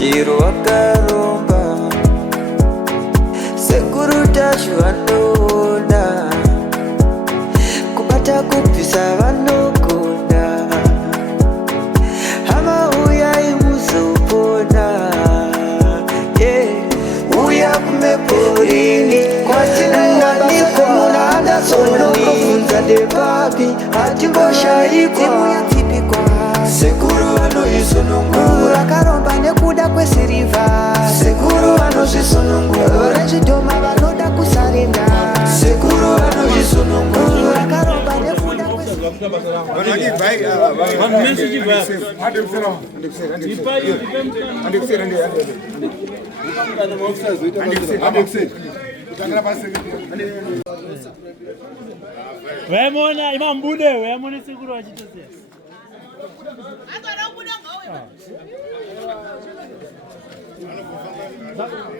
chiro wakaromba sekuru tacho vanoona kubata kubvisa vanogona hama uyai muzopona uya kumeporini kwatinananikwa munadasonokovunza depapi hatimboshaikwa sekuru vanoisonongura karomba nekuda kwesirivha sekuru vanozvisonongura rechidhoma vanoda kusarenda sekuru vanozvisonongura karomba nekuda Wemona imambude wemona sekuru achitosea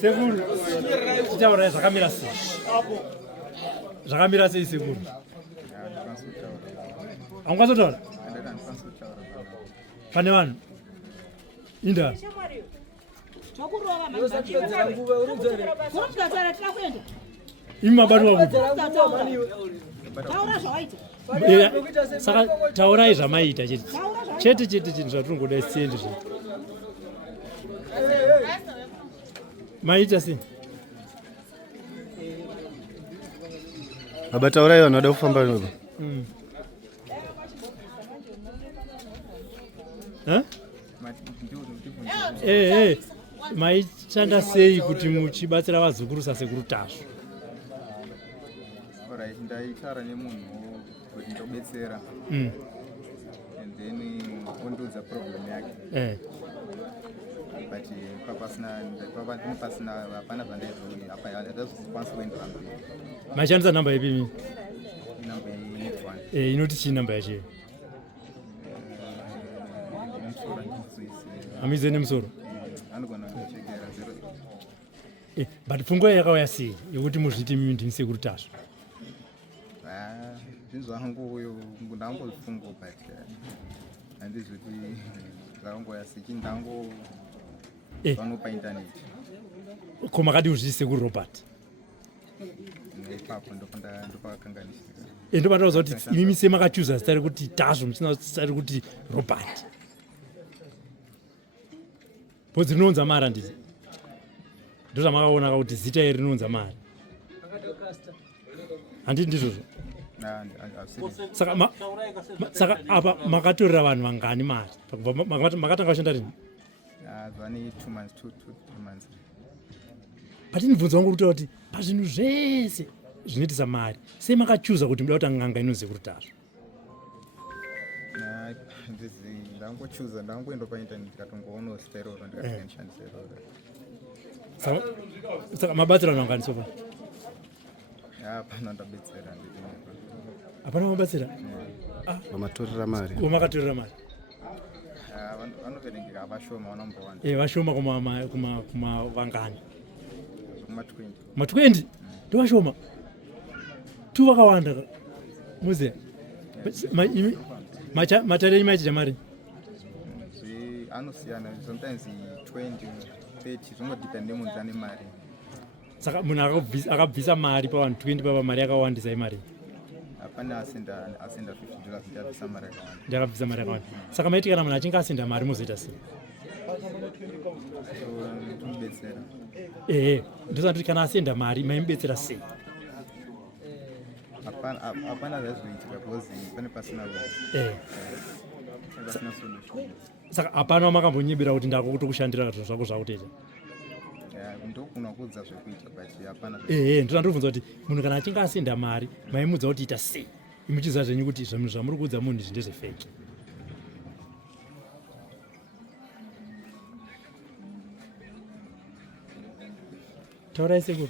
sekuru tichaura zvakamira sei zvakamira sei sekuru haungazotaura pane vanhu indara imi mabatwa kuti saka taurai zvamaita chete chinhu zvatinongoda siendi zve maita sei baba taurai vanhu vada kufamba noba maishanda sei kuti muchibatsira vazukuru sasekuru tazvo ndaitara nemunhu kuti ndobetsera and then ondudza problem yake but pasina hapana zvandazokwanisa kuendera mberi. maishandisa namba ipi mi namba yenet1 inoti chii namba yacho hamize nemusoro anogona kuchekera 0 but pfungwa yakauya sei yekuti muzviti mimi ndini sekuru tazvo zvinhu zvangu uyo ndangozvifunga but handizvoti zvakangoya sechi ndango vano paintaneti ko makati uzviti sekuru Robert ipapo ndopakakanganisika ndopataudza kuti imimi semakachuza zita rekuti tazvo muchina zita rekuti Robert bhodzi rinounza mari handisi ndozvamakaona kuti zita iri rinounza mari handiti ndizvozvo saka apa makatorera vanhu vangani mari makatanga kushanda rini zvane 2 months patinibvunza wangu kutaura kuti pazvinhu zvese zvinoitisa mari sei makachuza kuti muda kuti ng'anga inozi kurutazvo ndangochuza ndangoenda paintaneti katongoona zita iroro ndikashandisa iroro saka mabatsira vanhu vangani sopa hapana ndabetsera hapana mabatsira vamatorera mari makatorera mari vanoverengeka vashoma vanombowana vashoma kumavangani kuma20 ndovashoma tu vakawanda muze matarei maichita mari anosiyana sometimes 20 30 zvingodepend nemunhu ane mari saka munhu akabvisa mari pavanhu 20 papa mari yakawandisai mari hapana asenda $50 ndiyabvisa mari yakawanda ndakabvisa mari yakawanda saka maiti kana munhu achinge asenda mari muzoita sei tomubetsera ndosati kana asenda mari maimubetsera sei hapana zvaizvoitika because pane pasina solution saka hapana wamakambonyebera kuti ndakutokushandira zvinhu zvako zvakutoita ndokuna kuudza zvekuita but hapana ndotandobvunza kuti munhu kana achinge asenda mari maimudza kuti ita sei imuchiziva zvenyu kuti zvinhu zvamuri kuudza munhu izvi ndezvefeki taurai sekuru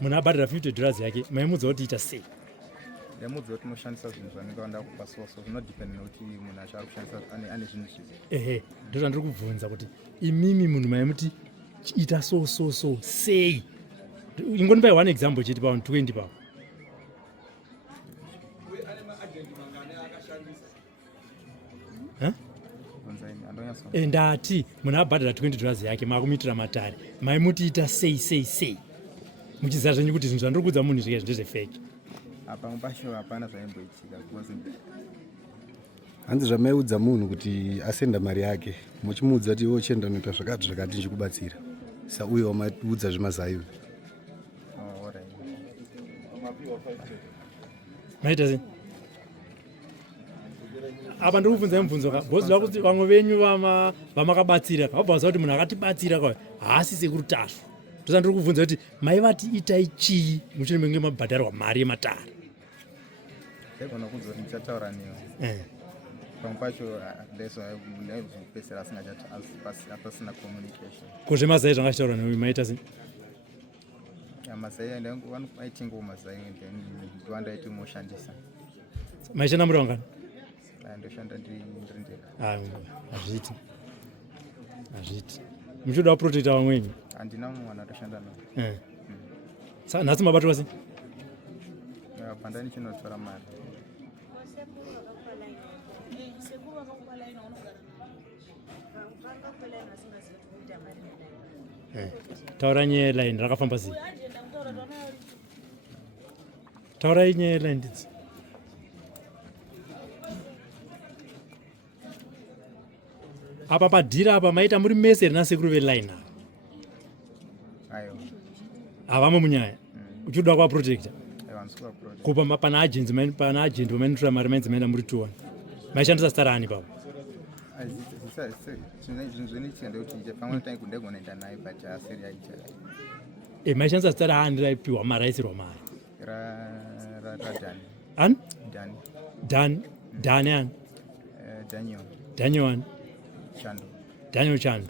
munhu abhadhira $50 yake maimudza kuti ita sei ndamudza kuti unoshandisa zvinhu zvanenge wanda kupa soso zvinodepend nekuti munhu achari kushandisa ane zvinhu zvipi ndotandiri kubvunza kuti imimi munhu maimuti ita so sei ingonipai one example chiti pavanhu 20 pavo ndati munhu abhadhara $20 yake maakumitira matare maimutiita sei muchiziva zvenyu kuti zvinhu zvandiri kuudza munhu zvike ndezvefeki pamwe pacho hapana zvaimboitika because hanzi zvamaiudza munhu kuti asenda mari yake muchimuudza kuti iwe uchienda unoita zvakati ndichikubatsira sauye wamaudza zvemazaivi maita sei apa ndiri kubvunzai mubvunzo ka bhoziva kuti vamwe venyu vamakabatsira vabva vaziva kuti munhu akatibatsira kwa haasi sekuru tasvo tosa ndiri kubvunza kuti maivati itai chii muchiri menge mabhadharwa mari yematare zegona kunzwa kuti ndichataura newe pamwe pacho ndaizopesera asingapasina communication kozvemazai zvangachitaura newe maita sei mazai aitingawo mazai ndoandaiti moshandisa maishanda muri wangani ndoshanda ndiri ndega hazviti muchida waprotecta vamwenyu handina mwana atoshanda nawo nhasi mabatwa sei pandani chinotora mari taura nyaya yeline rakafamba sei taurai nyaya yeline ndidzi apa padhira apa maita muri mese rina sekuru veline aiwa havamo munyaya uchiuda kuvaprotecta kupa pana agendi vamainotora mari mainzi maenda muri 2-1 maishandisa stara ani pavo maishandisa stara ani raipiwa mari raisirwa mari ani dhani ani daniel ani daniel chando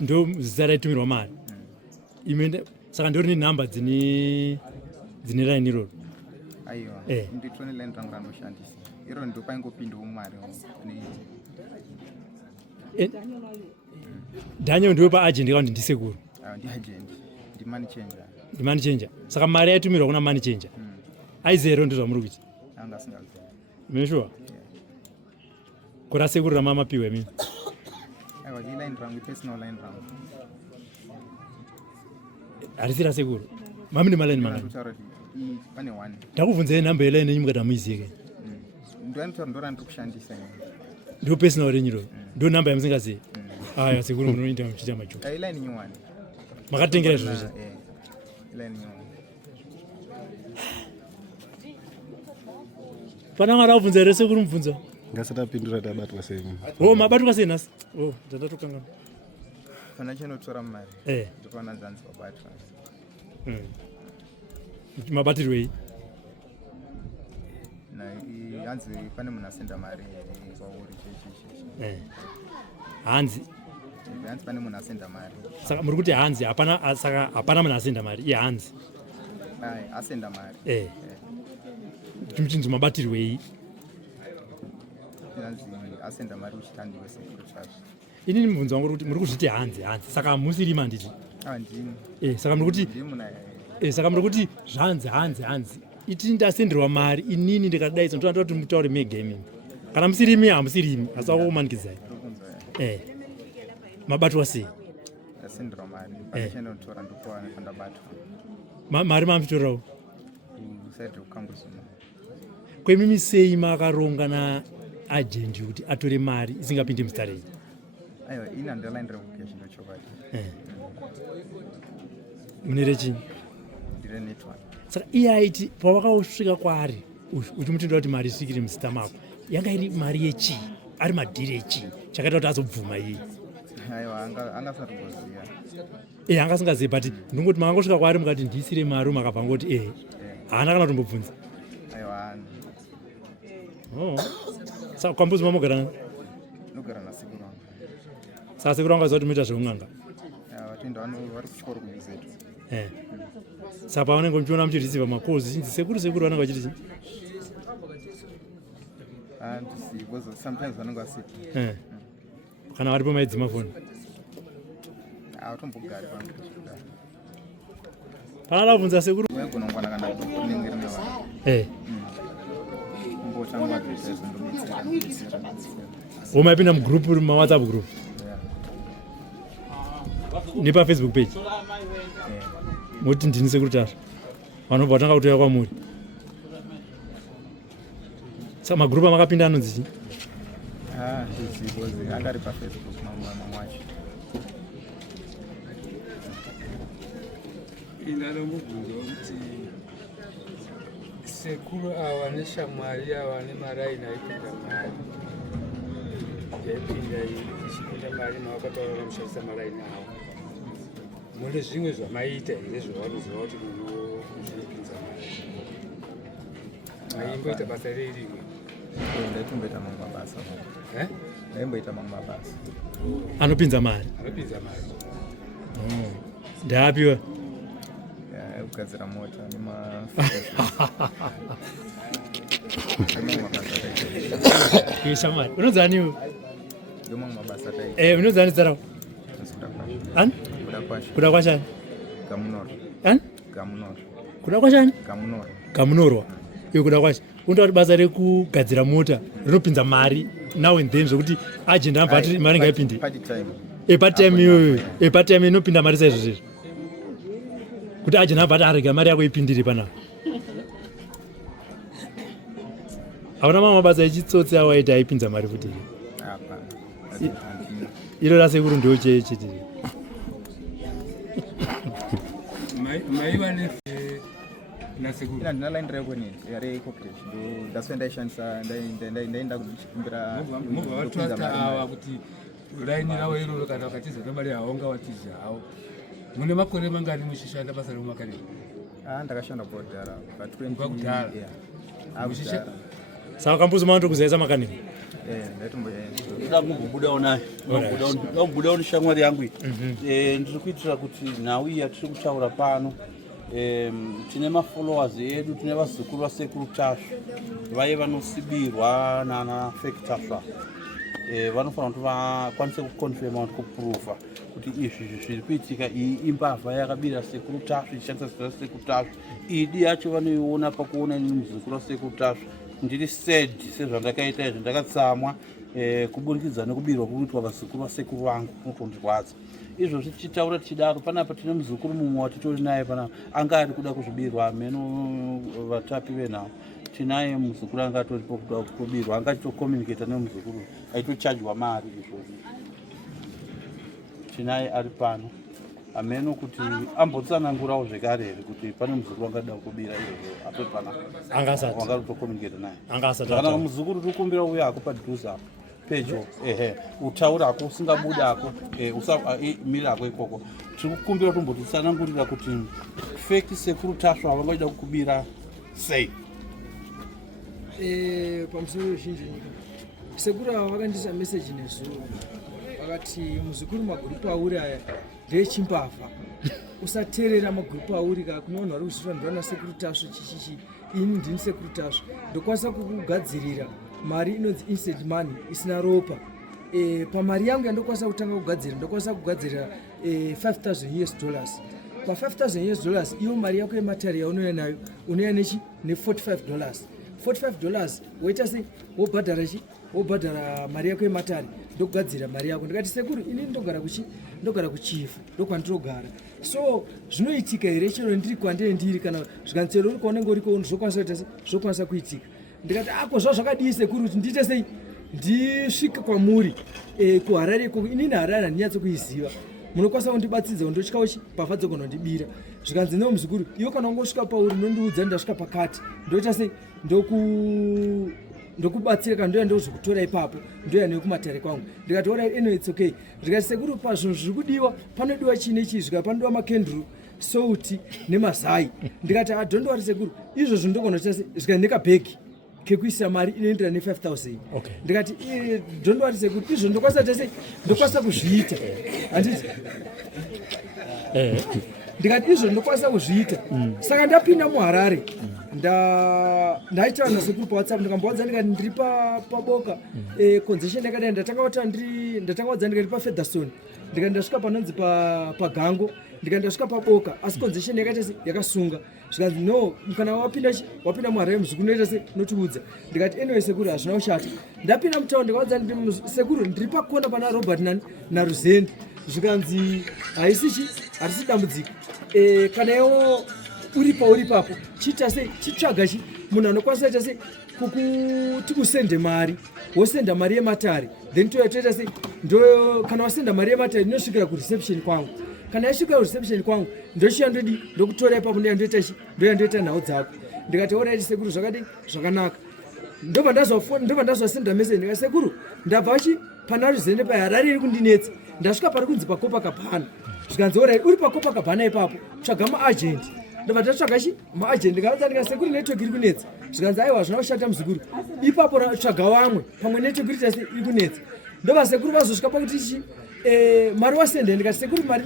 ndo zita raitumirwa mari saka ndori nenhamba dzine raini iroro aiwa nditone line rangu ranoshandisa iro ndo paingopindawo mari daniel ndiwe paagendi kaundi ndisekuru ndiagendi ndimani changer saka mari yaitumirwa kuna mani changer aizero ndo zvamuri kuita anga asingaziva meshuwa kura sekuru ramamapiwe mini aiwa iline rangu personal line rangu harisira sekuru mami nemaline mangani pane 1 ndakubvunzai nhamba yeline yenyu mukati hamuizike ndoanotaura ndo randiri kushandisa ndo personal renyu ro ndo nhamba yamusingazivi aya sekuru munoita muchiita majoka iline nyuwani makatengera zvozvo iline nyuwani pana mwari akubvunza here sekuru mubvunza ngasatapindura tabatwa sei mabatwa sei nhasi ndatatokangana pana chinotora mari ndopana nzanzi wabatwa mabatirwei hanzi pane munhu asenda mari kwauri hanzi pane munhu asenda mari saka muri kuti hanzi saka hapana munhu asenda mari iye hanzi asenda mari chimuchinzi mabatirwei hanzi asenda mari uchitandiwe sekuru chazvo inini mubvunzo wangu kuti muri kuzviti hanzi saka hamusirima handiti handini saka muri kuti zvanzi itini ndasenderwa mari inini ndikadaidza ndoda kuti mutaure megaming kana musirimi hamusirimi asi wakukumanikidzai mabatwa sei ndasenderwa mari pandichendotora ndokuwana pandabatwa mari mamutorawo usaidi kukanguzuma kwemimi sei makaronga naagendi kuti atore mari isingapindi mustarei aiwa ini underline revocation ndochokwadi mune rechini ndire network saka iye aiti pawakausvika kwaari uchimutendera kuti mari isvikire musita mako yanga iri mari yechii ari madhiri echii chakaita kuti azobvuma iye aiwa angasatomboziva anga asingazivi but ndingoti makangosvika kwaari mukati ndiisire mari makabva ngoti haana kana kutombobvunza aiwa saka kwambuzi mamogara nogara nasekuru wangu saka sekuru wangu aziva kuti muita zveung'anga vatenda vari kuchikoro kuuzetu saka pavanenge muchiona muchirisiva makozi chinzi sekuru vanenge vachiti handisi because sometimes vanenge vasipi kana varipo maidzima foni hatombogari panada kubvunza sekuru waigona kungwana kana kunenge rine vanhu Umapinda mugroup WhatsApp group nepa Facebook page moti ndini Securitas vanobva vatanga kutoya kwamuri saka magroup amakapinda anonzi angari pafacebook mamwe wacho inanomubvunza kuti sekuru ava neshamwari ava nemaraini aipinda mari yaipinda ichipinda mari mavakataura vamushandisa maraini avo mune zvimwe zvamaita here zvavanoziva kuti zvinopinza mari maimboita basa rei rimwe ndaitomboita mamwe mabasa ndaimboita mamwe mabasa anopinza mari ndaapiwa kugadzira mota kuishamwari unodzaniwo ndomamwe mabasa unodzani dzarao kuda kwashani kuda kwashani gamunorwa iyo kuda kwashi unotaura kuti basa rekugadzira mota rinopinza mari now and then zvokuti agenda ambva ati mari ngaipindi patime iyoyo patime inopinda mari saizvozvezvo kuti agenda ambva ati arega mari yako ipindire panapa hauna mamwe mabasa echitsotsi awaiti aipinza mari futi iro rasekuru ndo chechiti maiva ina ndina line revenue recoverage that's when ndaishandisa ndaenda kuchikumbira mobva vatrasta ava kuti raini ravo iroro kana vakatiza nemari haonga watiza hawo mune makore mangani muchishanda basa remumakanini ndakashanda kudhara kudhara saka kambuzi maondo kuzaisa makanini ndakumbobudawo neshamwari yangu ndiri kuitira kuti nhau iyi yatiri kutaura pano tine mafollowers edu tine vazukuru vasekuru tasva vaiye vanosibirwa nana fake tasva vanofanira kuti vakwanise kuconfirma kuti kuprova kuti izvi zviri kuitika iyi imbavha yakabira sekuru tasva ichishandisa zita rasekuru tasva idi yacho vanoiona pakuona ini muzukuru wasekuru tasva ndiri sad sezvandakaita izvi ndakatsamwa kuburikidza nekubirwa kuitwa vazukuru vasekuru vangu kunotondirwadza izvozvi tichitaura tichidaro panapa tine muzukuru mumwe watitori naye panapa anga ari kuda kuzvibirwa meno vatapi venhau tinaye muzukuru anga atoripo kuda kubirwa anga achitokomunicata nemuzukuru aitochajwa mari izvozvi tinaye ari pano ameno kuti ambotsanangurawo zvekare here kuti pane muzukuru angada kubira izvozvo atoti panapa wanga tokomunicata naye kana muzukuru tikumbira uya ako padhuze apo pedyo utaura ako usingabude ako miri ako ikoko tiri kukumbira tombotitsanangurira kuti feki sekuru tasva havangaida kukubira sei pamusoro wezhinji nyika sekuru ava vakandisa meseji nezuva vakati muzukuru magrupu auri aya ndeechimbavha usateerera magrupu auri ka kune vanhu vari kuzvivanhura nasekuru tasva chichichi ini ndini sekuru tasva ndokwanisa kukugadzirira mari inonzi instant money isina ropa pamari yangu yandokwanisa kutanga kugadzira ndokwanisa kugadzirira $5,000 pa$5,000 iyo mari yako yematari yaunouya nayo unouya nechi ne$45 $45 woita sei wobhadhara mari yako yematari ndokugadzira mari yako ndikati sekuru ini ndogara kuchifu ndokwandirogara so zvinoitika here chero ndiri kwandendiri kana zvikanzero uri kwaunenge uriko zvokwanisa kuitika ndikati ako zvazvakadii sekuru kuti ndiite sei ndisvike kwamuri kuharare ikoko inini harare handinyatso kuiziva munokwanisa kundibatsidza kundotyawochi pavha dzogonondibira zvikanzi newo muzukuru iwo kana ungosvika pauri nondiudza ndasvika pakati ndoita sei ndokubatsira kana ndoya ndozvokutora ipapo ndoya nekumatare kwangu ndikati orai anyway it's okay ndikati sekuru pazvinhu zviri kudiwa panodiwa chine chizvika panodiwa makendru souti nemazai ndikati don't worry sekuru izvozvo ndogonoita sei zvika nekabhegi kekuisa mari inoenderana ne$5,000 ndikati don't worry sekuru izvo ndokwanisa kuzviita handiti ndikati izvo ndokwanisa kuzviita saka ndapinda muharare ndaitaura nasekuru pawhatsapp ndikambowadza ndikati ndiri paboka conzession yakadai ndatanga wadza ndikati pafeatherstone ndikati ndasvika panonzi pagango ndikati ndasvika paboka asi conzession yakaita yakasunga zvikanzi no kana wapinda muhara muzukuru unoita se notiudza ndikati anyway sekuru hazvina kushata ndapinda mutauni ndikaudza sekuru ndiri pakona pana Robert naRuzende zvikanzi haisichi harisi dambudziko kana iwo uri pauri papo chiita sei chitsvaga chi munhu anokwanisa ita sei kuti usende mari wosenda mari yematare then toita sei kana wasenda mari yematare inosvikira kureception kwangu kana yasvika kureception kwangu ndochiya ndodi ndokutora ipapo ndoyandoita nhau dzako ndikati orit sekuru zvakadii zvakanaka ndobva ndazvasenda message ndikati sekuru ndabva pana Ruzende paHarare iri kundinetsa ndasvika pari kunzi paCopacabana zvikanzi orit uri paCopacabana ipapo tsvaga maagent ndobva ndatsvaga maagent ndikaudza ndikati sekuru network iri kunetsa zvikanzi aiwa hazvina kushata muzukuru ipapo tsvaga wamwe pamwe network iri kunetsa ndobva sekuru vazosvika pakuti mari wasenda ndikati sekuru mari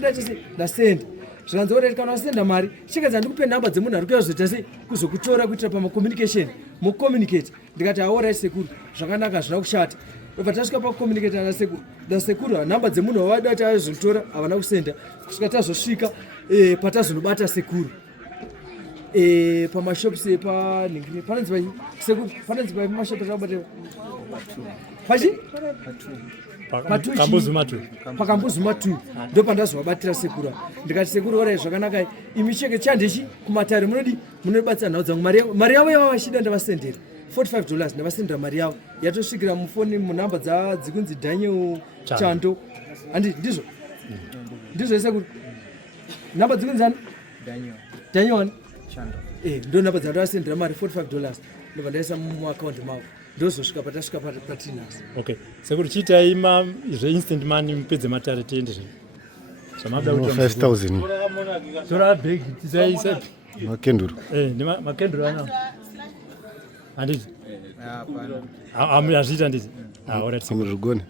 ndasenda zvikanzi orit kana wasenda mari chikadza ndikupe nhamba dzemunhu ari kuyazoita sei kuzokutora kuitira pamacommunication mucommunicate ndikati aorit sekuru zvakanaka hazvina kushata ndobva tasvika pakucommunicata nasekuru nhamba dzemunhu wavada kuti azotora havana kusenda kusvika tazosvika patazonobata sekuru pamashops panonzi pamashops akabata pachi pakambuzi matu ndo pandazovabatira sekuru ndikati sekuru orai zvakanaka imi cheke chandechi kumatare munodibatsira nhau dzangu mari yavo yavavashida ndavasendera $45 ndavasendera mari yavo yatosvikira mufoni munhamba dzikunzi Daniel Chando handi ndizvo sekuru nhamba dzikunzi ani Daniel ndo nhamba dzandavasendera mari $45 ndobva ndaisa muakaunti mavo ndozosvika patasvika patinas. Okay, sekuru chiitai zveinstant money mupedze matare tiende zvamabda kuita 5000 tora bhegi tisaisa makenduru makenduru ana handiti hazviita nditi alright muzvigone